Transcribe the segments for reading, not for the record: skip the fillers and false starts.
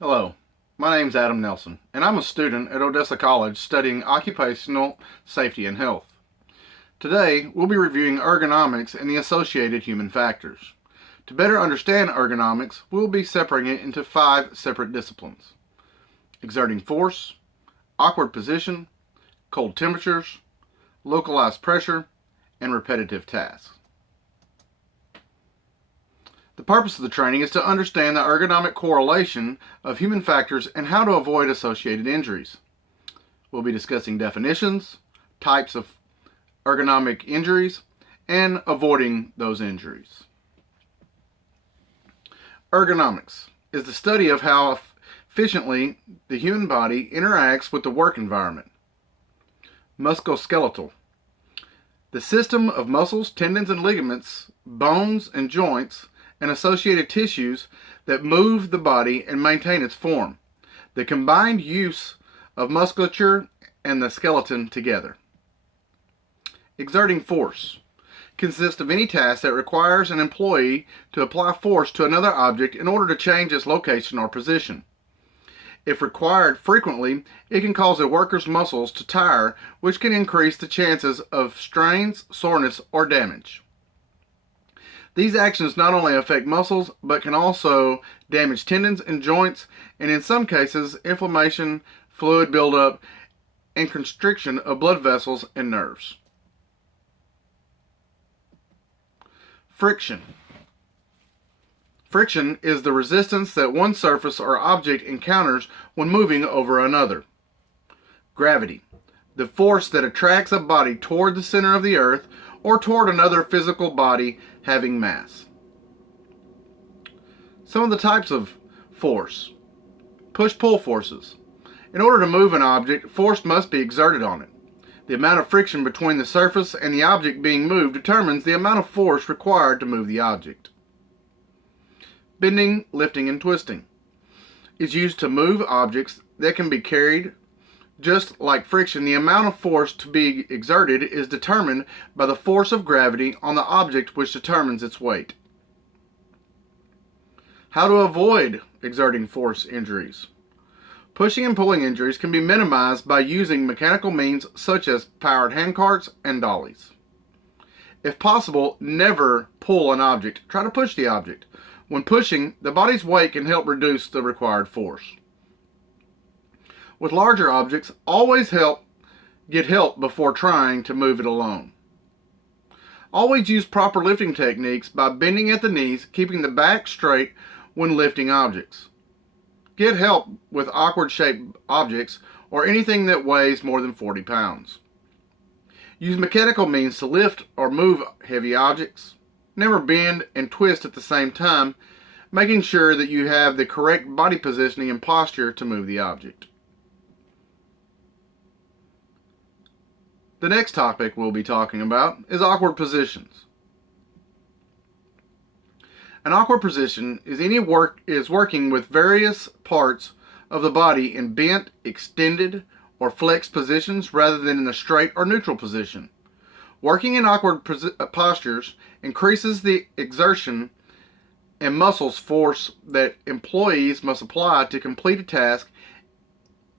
Hello, my name is Adam Nelson, and I'm a student at Odessa College studying occupational safety and health. Today, we'll be reviewing ergonomics and the associated human factors. To better understand ergonomics, we'll be separating it into 5 separate disciplines: exerting force, awkward position, cold temperatures, localized pressure, and repetitive tasks. The purpose of the training is to understand the ergonomic correlation of human factors and how to avoid associated injuries. We'll be discussing definitions, types of ergonomic injuries, and avoiding those injuries. Ergonomics is the study of how efficiently the human body interacts with the work environment. Musculoskeletal, the system of muscles, tendons, and ligaments, bones, and joints, and associated tissues that move the body and maintain its form. The combined use of musculature and the skeleton together. Exerting force consists of any task that requires an employee to apply force to another object in order to change its location or position. If required frequently, it can cause a worker's muscles to tire, which can increase the chances of strains, soreness, or damage. These actions not only affect muscles, but can also damage tendons and joints, and in some cases, inflammation, fluid buildup, and constriction of blood vessels and nerves. Friction. Friction is the resistance that one surface or object encounters when moving over another. Gravity. The force that attracts a body toward the center of the earth or toward another physical body having mass. Some of the types of force. Push-pull forces. In order to move an object, force must be exerted on it. The amount of friction between the surface and the object being moved determines the amount of force required to move the object. Bending, lifting, and twisting is used to move objects that can be carried. Just like friction, the amount of force to be exerted is determined by the force of gravity on the object, which determines its weight. How to avoid exerting force injuries. Pushing and pulling injuries can be minimized by using mechanical means such as powered handcarts and dollies. If possible, never pull an object. Try to push the object. When pushing, the body's weight can help reduce the required force. With larger objects, always get help before trying to move it alone. Always use proper lifting techniques by bending at the knees, keeping the back straight when lifting objects. Get help with awkward shaped objects or anything that weighs more than 40 pounds. Use mechanical means to lift or move heavy objects. Never bend and twist at the same time, making sure that you have the correct body positioning and posture to move the object. The next topic we'll be talking about is awkward positions. An awkward position is working with various parts of the body in bent, extended, or flexed positions rather than in a straight or neutral position. Working in awkward postures increases the exertion and muscles force that employees must apply to complete a task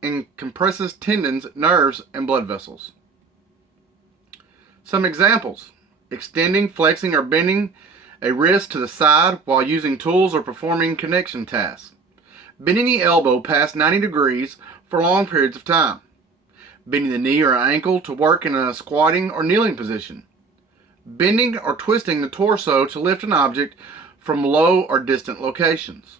and compresses tendons, nerves, and blood vessels. Some examples: extending, flexing, or bending a wrist to the side while using tools or performing connection tasks. Bending the elbow past 90 degrees for long periods of time. Bending the knee or ankle to work in a squatting or kneeling position. Bending or twisting the torso to lift an object from low or distant locations.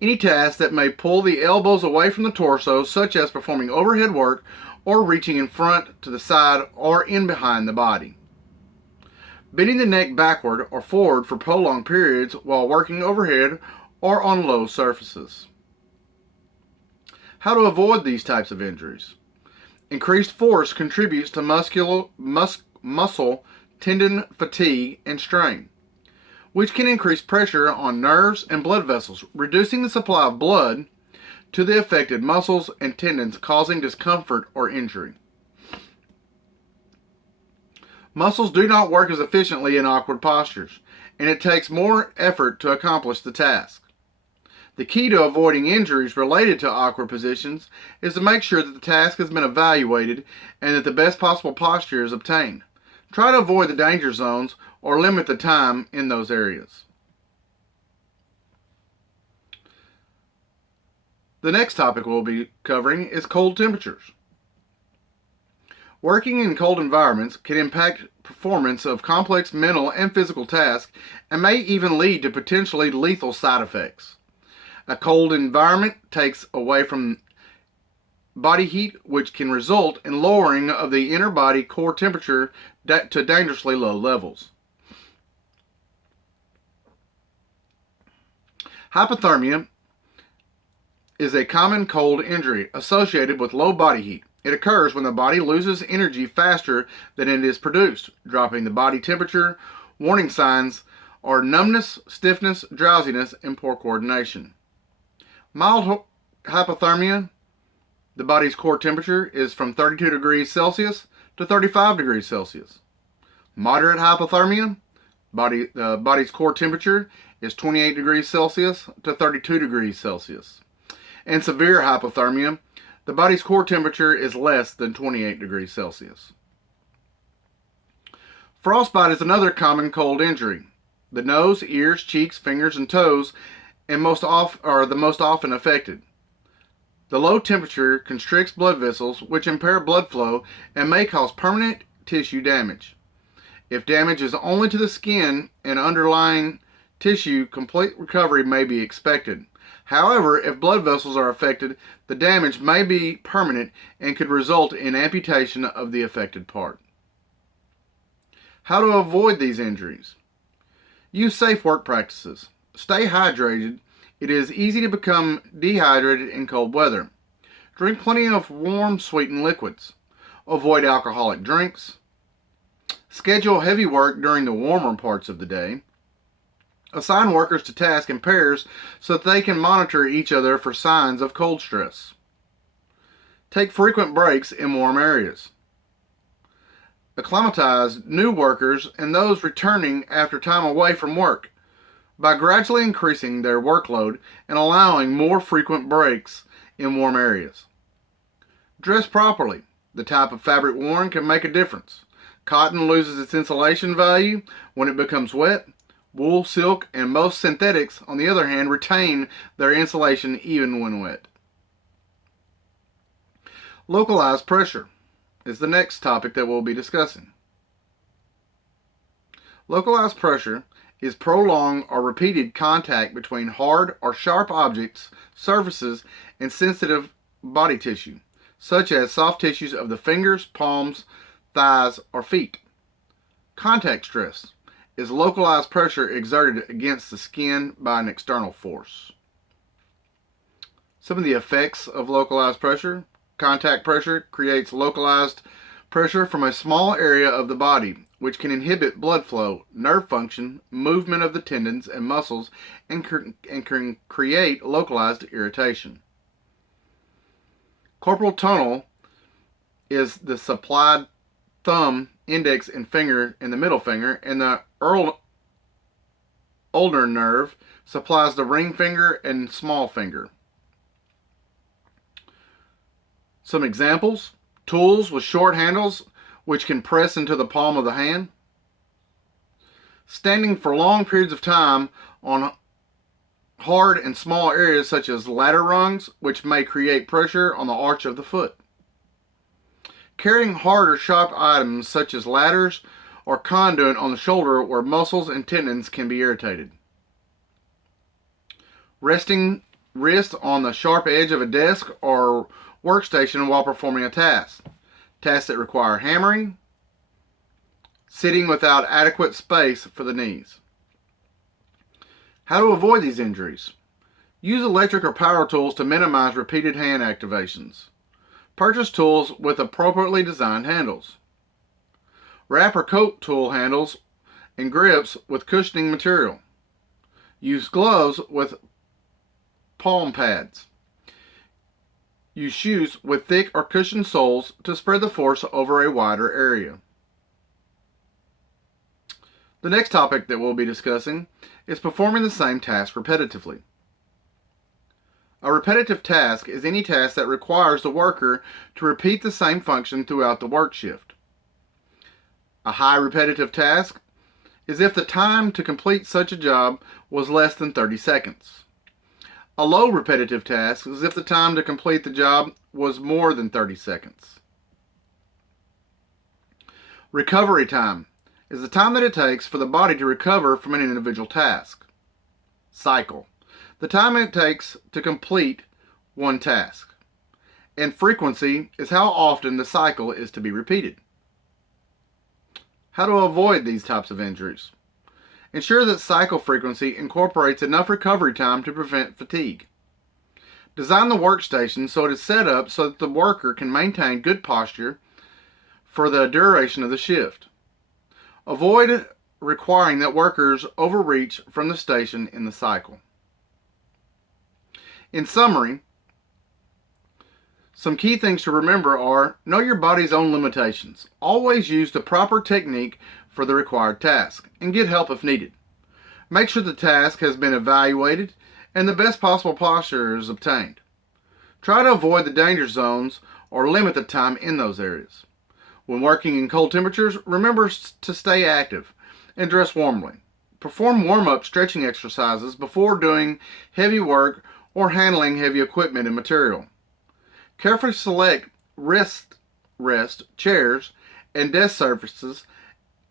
Any task that may pull the elbows away from the torso, such as performing overhead work or reaching in front, to the side, or in behind the body. Bending the neck backward or forward for prolonged periods while working overhead or on low surfaces. How to avoid these types of injuries. Increased force contributes to muscle tendon fatigue and strain, which can increase pressure on nerves and blood vessels, reducing the supply of blood to the affected muscles and tendons, causing discomfort or injury. Muscles do not work as efficiently in awkward postures, and it takes more effort to accomplish the task. The key to avoiding injuries related to awkward positions is to make sure that the task has been evaluated and that the best possible posture is obtained. Try to avoid the danger zones or limit the time in those areas. The next topic we'll be covering is cold temperatures. Working in cold environments can impact performance of complex mental and physical tasks and may even lead to potentially lethal side effects. A cold environment takes away from body heat, which can result in lowering of the inner body core temperature to dangerously low levels. Hypothermia is a common cold injury associated with low body heat. It occurs when the body loses energy faster than it is produced, dropping the body temperature. Warning signs are numbness, stiffness, drowsiness, and poor coordination. Mild hypothermia, the body's core temperature is from 32 degrees Celsius to 35 degrees Celsius. Moderate hypothermia, the body's core temperature is 28 degrees Celsius to 32 degrees Celsius. And severe hypothermia, the body's core temperature is less than 28 degrees Celsius. Frostbite is another common cold injury. The nose, ears, cheeks, fingers, and toes are the most often affected. The low temperature constricts blood vessels, which impair blood flow and may cause permanent tissue damage. If damage is only to the skin and underlying tissue, complete recovery may be expected. However, if blood vessels are affected, the damage may be permanent and could result in amputation of the affected part. How to avoid these injuries? Use safe work practices. Stay hydrated. It is easy to become dehydrated in cold weather. Drink plenty of warm, sweetened liquids. Avoid alcoholic drinks. Schedule heavy work during the warmer parts of the day. Assign workers to tasks in pairs so that they can monitor each other for signs of cold stress. Take frequent breaks in warm areas. Acclimatize new workers and those returning after time away from work by gradually increasing their workload and allowing more frequent breaks in warm areas. Dress properly. The type of fabric worn can make a difference. Cotton loses its insulation value when it becomes wet. Wool, silk, and most synthetics, on the other hand, retain their insulation even when wet. Localized pressure is the next topic that we'll be discussing. Localized pressure is prolonged or repeated contact between hard or sharp objects, surfaces, and sensitive body tissue, such as soft tissues of the fingers, palms, thighs, or feet. Contact stress is localized pressure exerted against the skin by an external force. Some of the effects of localized pressure. Contact pressure creates localized pressure from a small area of the body, which can inhibit blood flow, nerve function, movement of the tendons and muscles, and can create localized irritation. Carpal tunnel is the supplied thumb, index, and finger in the middle finger, and the ulnar nerve supplies the ring finger and small finger. Some examples: tools with short handles which can press into the palm of the hand. Standing for long periods of time on hard and small areas such as ladder rungs, which may create pressure on the arch of the foot. Carrying hard or sharp items such as ladders or conduit on the shoulder where muscles and tendons can be irritated. Resting wrist on the sharp edge of a desk or workstation while performing a task. Tasks that require hammering. Sitting without adequate space for the knees. How to avoid these injuries? Use electric or power tools to minimize repeated hand activations. Purchase tools with appropriately designed handles. Wrap or coat tool handles and grips with cushioning material. Use gloves with palm pads. Use shoes with thick or cushioned soles to spread the force over a wider area. The next topic that we'll be discussing is performing the same task repetitively. A repetitive task is any task that requires the worker to repeat the same function throughout the work shift. A high repetitive task is if the time to complete such a job was less than 30 seconds. A low repetitive task is if the time to complete the job was more than 30 seconds. Recovery time is the time that it takes for the body to recover from an individual task. Cycle, the time it takes to complete one task. And frequency is how often the cycle is to be repeated. How to avoid these types of injuries. Ensure that cycle frequency incorporates enough recovery time to prevent fatigue. Design the workstation so it is set up so that the worker can maintain good posture for the duration of the shift. Avoid requiring that workers overreach from the station in the cycle. In summary, some key things to remember are: know your body's own limitations. Always use the proper technique for the required task, and get help if needed. Make sure the task has been evaluated and the best possible posture is obtained. Try to avoid the danger zones or limit the time in those areas. When working in cold temperatures, remember to stay active and dress warmly. Perform warm-up stretching exercises before doing heavy work or handling heavy equipment and material. Carefully select rest chairs and desk surfaces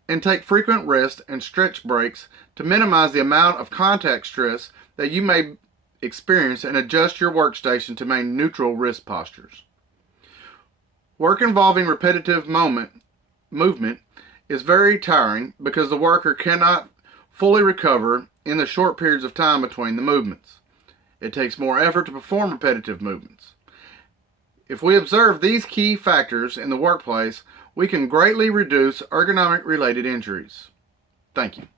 and take frequent rest and stretch breaks to minimize the amount of contact stress that you may experience, and adjust your workstation to maintain neutral wrist postures. Work involving repetitive movement is very tiring because the worker cannot fully recover in the short periods of time between the movements. It takes more effort to perform repetitive movements. If we observe these key factors in the workplace, we can greatly reduce ergonomic related injuries. Thank you.